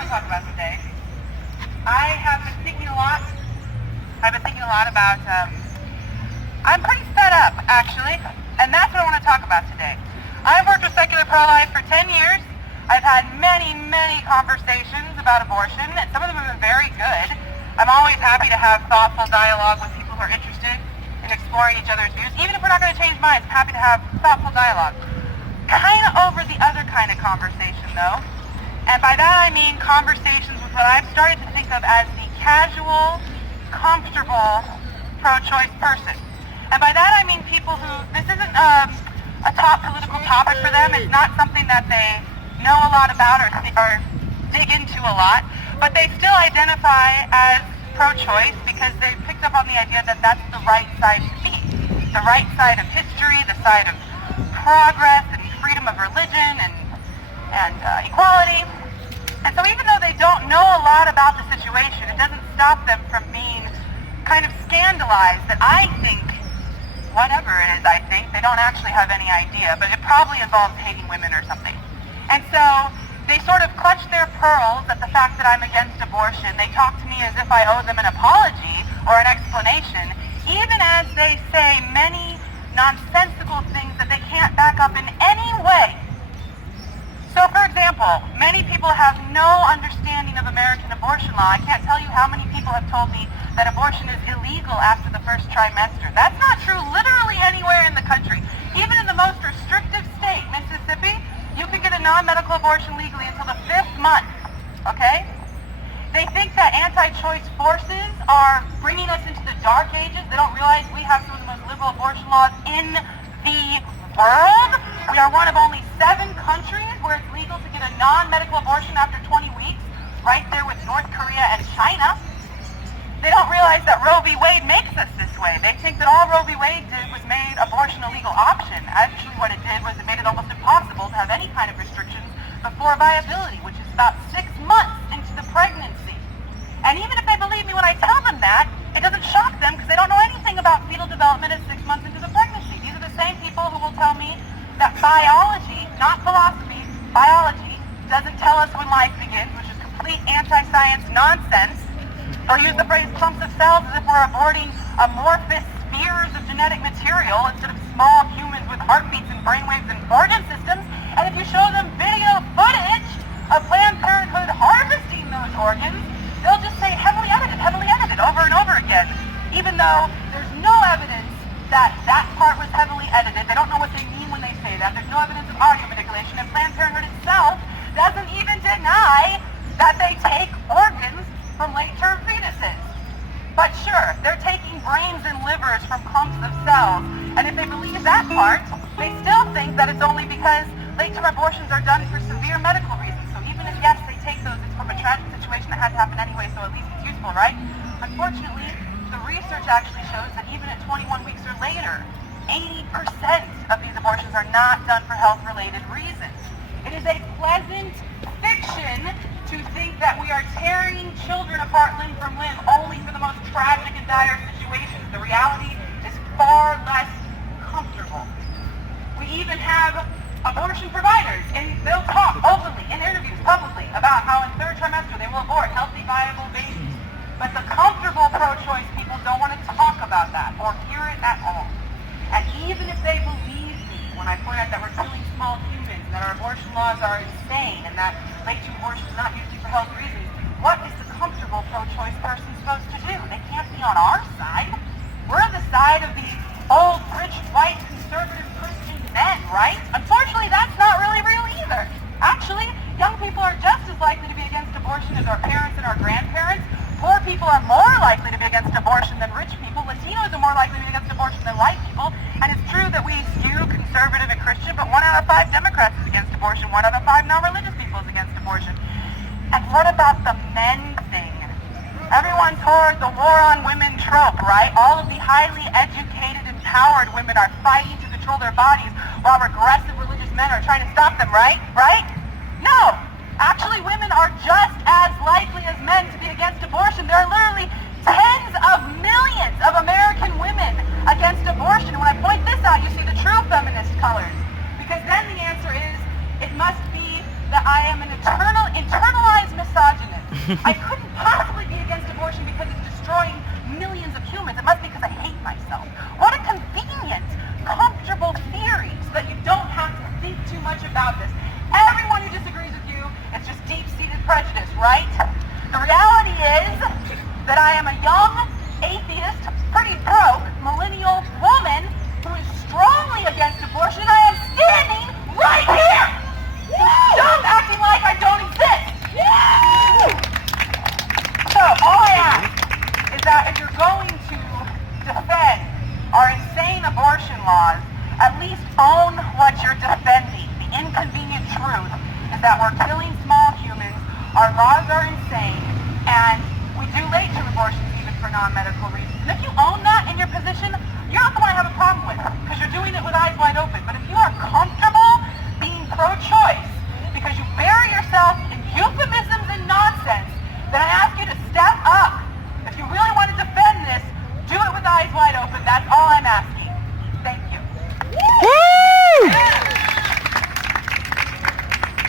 want to talk about today. I have been thinking a lot. I've been thinking a lot about, I'm pretty fed up, actually, and that's what I want to talk about today. I've worked with Secular Pro-Life for 10 years. I've had many, many conversations about abortion, and some of them have been very good. I'm always happy to have thoughtful dialogue with people who are interested in exploring each other's views. Even if we're not going to change minds, I'm happy to have thoughtful dialogue. Kind of over the other kind of conversation, though. And by that I mean conversations with what I've started to think of as the casual, comfortable, pro-choice person. And by that I mean people who, this isn't a top political topic for them. It's not something that they know a lot about or dig into a lot, but they still identify as pro-choice because they've picked up on the idea that that's the right side to be. The right side of history, the side of progress and freedom of religion and equality. And so even though they don't know a lot about the situation, it doesn't stop them from being kind of scandalized that I think, whatever it is I think, they don't actually have any idea, but it probably involves hating women or something. And so they sort of clutch their pearls at the fact that I'm against abortion. They talk to me as if I owe them an apology or an explanation, even as they say many nonsensical things that they can't back up in any way. So, for example, many people have no understanding of American abortion law. I can't tell you how many people have told me that abortion is illegal after the first trimester. That's not true literally anywhere in the country. Even in the most restrictive state, Mississippi, you can get a non-medical abortion legally until the 5th month, okay? They think that anti-choice forces are bringing us into the dark ages. They don't realize we have some of the most liberal abortion laws in the world. We are one of only 7 countries where it's legal to get a non-medical abortion after 20 weeks, right there with North Korea and China. They don't realize that Roe v. Wade makes us this way. They think that all Roe v. Wade did was made abortion a legal option. Actually, what it did was it made it almost impossible to have any kind of restrictions before viability, which is about 6 months into the pregnancy. And even if they believe me when I tell them that, it doesn't shock them because they don't know anything about fetal development at 6 months into the pregnancy. These are the same people who will tell me that biology, not philosophy, biology, doesn't tell us when life begins, which is complete anti-science nonsense. They'll use the phrase clumps of cells as if we're aborting amorphous spheres of genetic material instead of small humans with heartbeats and brainwaves and organ systems. And if you show them video footage of Planned Parenthood harvesting those organs, they'll just say heavily edited over and over again, even though there's no evidence that that part was heavily edited. They don't know what they mean when they say that. There's no evidence of audio manipulation, and Planned Parenthood itself doesn't even deny that they take organs from late-term fetuses. But sure, they're taking brains and livers from clumps of cells, and if they believe that part, they still think that it's only because late-term abortions are done for severe medical reasons. So even if, yes, they take those, it's from a tragic situation that had to happen anyway, so at least it's useful, right? Unfortunately, the research actually shows that even at 21 weeks or later, 80% of these abortions are not done for health-related reasons. It is a pleasant fiction to think that we are tearing children apart limb from limb only for the most tragic and dire situations. The reality is far less comfortable. We even have abortion providers, and they'll talk openly in interviews publicly about how in 3rd trimester they will abort healthy, viable babies. But the comfortable pro-choice people don't want to talk about that or hear it at all. And even if they believe me when I point out that we're killing small humans and that our abortion laws are insane and that late-term abortion is not usually for health reasons, what is the comfortable pro-choice person supposed to do? They can't be on our side. We're the side of the old, rich, white, conservative Christian men, right? Unfortunately, that's not really real either. Actually, young people are just as likely to be against abortion as our parents and our grandparents. Poor people are more likely to be against abortion than rich people. Latinos are more likely to be against abortion than white people. And it's true that we skew conservative and Christian, but 1 out of 5 Democrats is against abortion. 1 out of 5 non-religious people is against abortion. And what about the men thing? Everyone's heard the war on women trope, right? All of the highly educated, empowered women are fighting to control their bodies while regressive religious men are trying to stop them, right? Right? No! Actually, women are just as likely as men to be against abortion. There are literally tens of millions of American women against abortion. When I point this out, you see the true feminist colors. Because then the answer is, it must be that I am an internalized misogynist I couldn't possibly be against abortion because it's destroying millions of humans. It must be because I hate myself. What a convenient, comfortable theory so that you don't have to think too much about this. Everyone who disagrees with you, it's just deep-seated prejudice, right? The reality is that I am a young, atheist, pretty broke, millennial woman who is strongly against abortion. I am standing right here! So stop acting like I don't exist! So all I ask is that if you're going to defend our insane abortion laws, at least own what you're defending. The inconvenient truth is that we're killing small humans, our laws are insane, and we do late-term abortions even for non-medical reasons. And if you own that in your position, you're not the one I have a problem with, because you're doing it with eyes wide open. But if you are comfortable being pro-choice because you bury yourself in euphemisms and nonsense, then I ask you to step up. If you really want to defend this, do it with eyes wide open. That's all I'm asking.